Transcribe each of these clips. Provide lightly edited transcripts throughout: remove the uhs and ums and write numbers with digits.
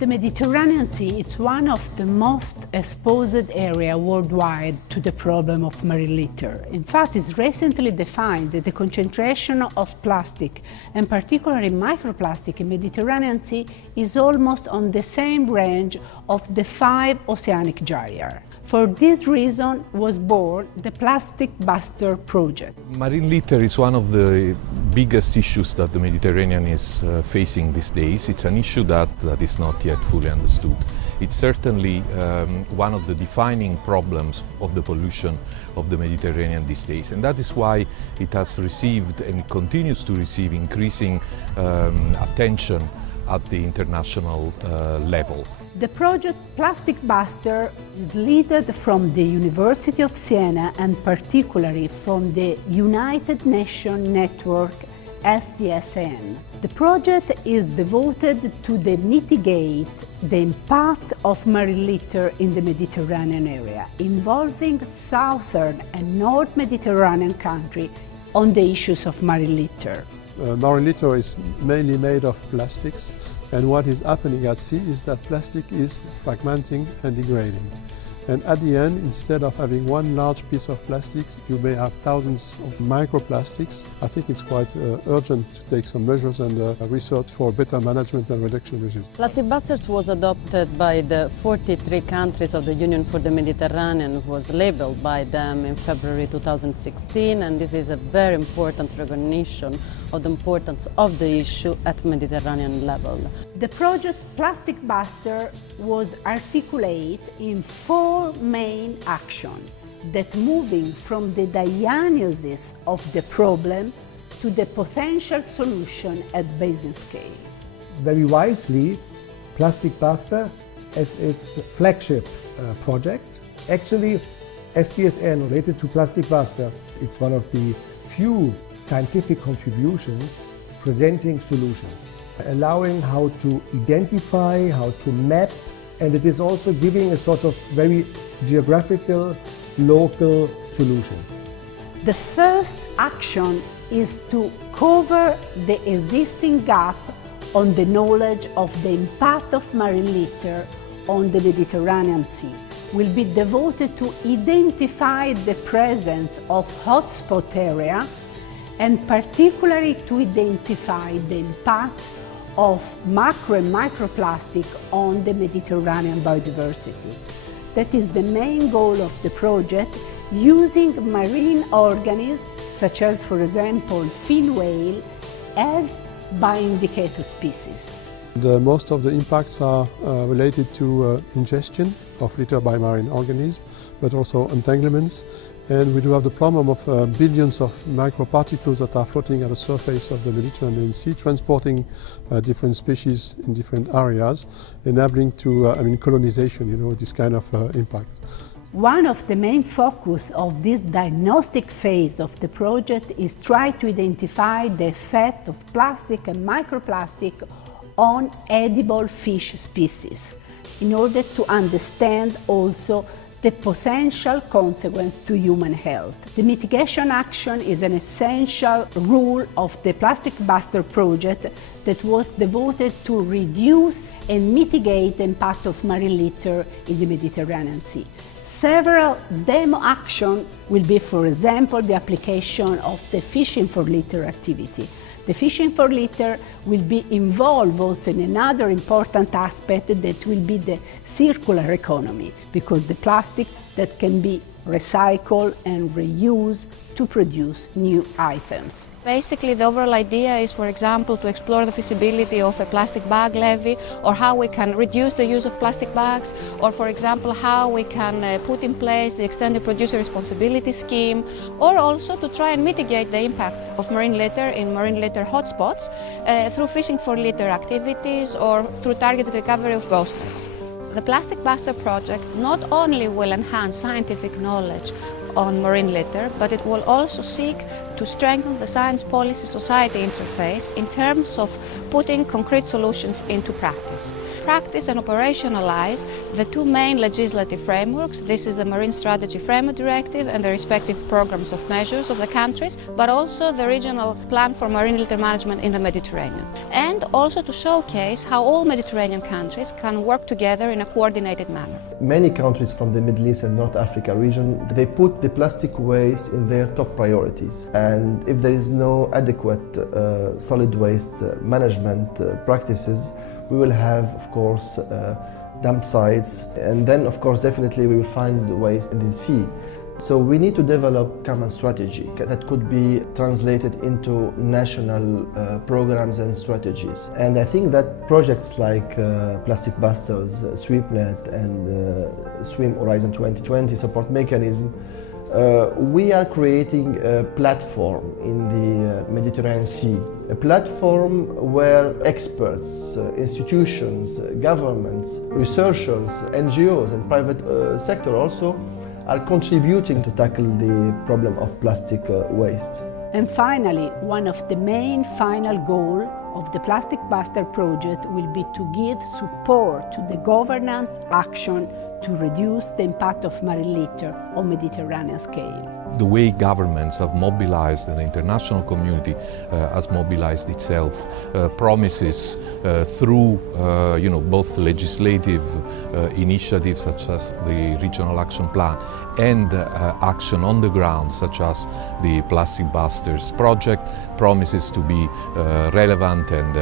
The Mediterranean Sea is one of the most exposed areas worldwide to the problem of marine litter. In fact, it's recently defined that the concentration of plastic, and particularly microplastic in the Mediterranean Sea, is almost on the same range of the 5 oceanic gyres. For this reason was born the Plastic Buster project. Marine litter is one of the biggest issues that the Mediterranean is facing these days. It's an issue that is not yet fully understood. It's certainly one of the defining problems of the pollution of the Mediterranean these days, and that is why it has received and continues to receive increasing attention at the international level. The project Plastic Buster is led from the University of Siena and particularly from the United Nations Network SDSN. The project is devoted to mitigate the impact of marine litter in the Mediterranean area, involving southern and North Mediterranean countries on the issues of marine litter. Marine litter is mainly made of plastics, and what is happening at sea is that plastic is fragmenting and degrading. And at the end, instead of having one large piece of plastics, you may have thousands of microplastics. I think it's quite urgent to take some measures and research for better management and reduction regime. Plastic Busters was adopted by the 43 countries of the Union for the Mediterranean, was labeled by them in February 2016, and this is a very important recognition of the importance of the issue at Mediterranean level. The project Plastic Buster was articulated in 4 main actions that moving from the diagnosis of the problem to the potential solution at basin scale. Very wisely, Plastic Buster as its flagship project. Actually, SDSN related to Plastic Buster, it's one of the few scientific contributions presenting solutions, allowing how to identify, how to map, and it is also giving a sort of very geographical, local solutions. The first action is to cover the existing gap on the knowledge of the impact of marine litter on the Mediterranean Sea. Will be devoted to identify the presence of hotspot area and particularly to identify the impact of macro and microplastic on the Mediterranean biodiversity. That is the main goal of the project, using marine organisms such as, for example, fin whale as bioindicator species. Most of the impacts are related to ingestion of litter by marine organisms, but also entanglements. And we do have the problem of billions of microparticles that are floating at the surface of the Mediterranean Sea, transporting different species in different areas, enabling to colonization, this kind of impact. One of the main focus of this diagnostic phase of the project is try to identify the effect of plastic and microplastic on edible fish species, in order to understand also the potential consequence to human health. The mitigation action is an essential rule of the Plastic Buster project that was devoted to reduce and mitigate the impact of marine litter in the Mediterranean Sea. Several demo actions will be, for example, the application of the fishing for litter activity. The fishing for litter will be involved also in another important aspect that will be the circular economy, because the plastic that can be recycled and reused to produce new items. Basically, the overall idea is, for example, to explore the feasibility of a plastic bag levy, or how we can reduce the use of plastic bags, or, for example, how we can put in place the extended producer responsibility scheme, or also to try and mitigate the impact of marine litter in marine litter hotspots through fishing for litter activities or through targeted recovery of ghost nets. The Plastic Buster project not only will enhance scientific knowledge on marine litter, but it will also seek to strengthen the science policy society interface in terms of putting concrete solutions into practice. Practice and operationalize the two main legislative frameworks. This is the Marine Strategy Framework Directive and the respective programs of measures of the countries, but also the regional plan for marine litter management in the Mediterranean. And also to showcase how all Mediterranean countries can work together in a coordinated manner. Many countries from the Middle East and North Africa region, they put the plastic waste in their top priorities. And if there is no adequate solid waste management practices, we will have, of course, dump sites, and then, of course, definitely we will find waste in the sea. So we need to develop common strategy that could be translated into national programs and strategies. And I think that projects like Plastic Busters, SweepNet and Swim Horizon 2020 support mechanism, we are creating a platform in the Mediterranean Sea, a platform where experts, institutions, governments, researchers, NGOs and private sector also are contributing to tackle the problem of plastic waste. And finally, one of the main final goals of the Plastic Buster project will be to give support to the government action to reduce the impact of marine litter on Mediterranean scale. The way governments have mobilized and the international community has mobilized itself promises through both legislative initiatives such as the Regional Action Plan and action on the ground such as the Plastic Busters project promises to be relevant and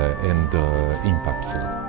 impactful.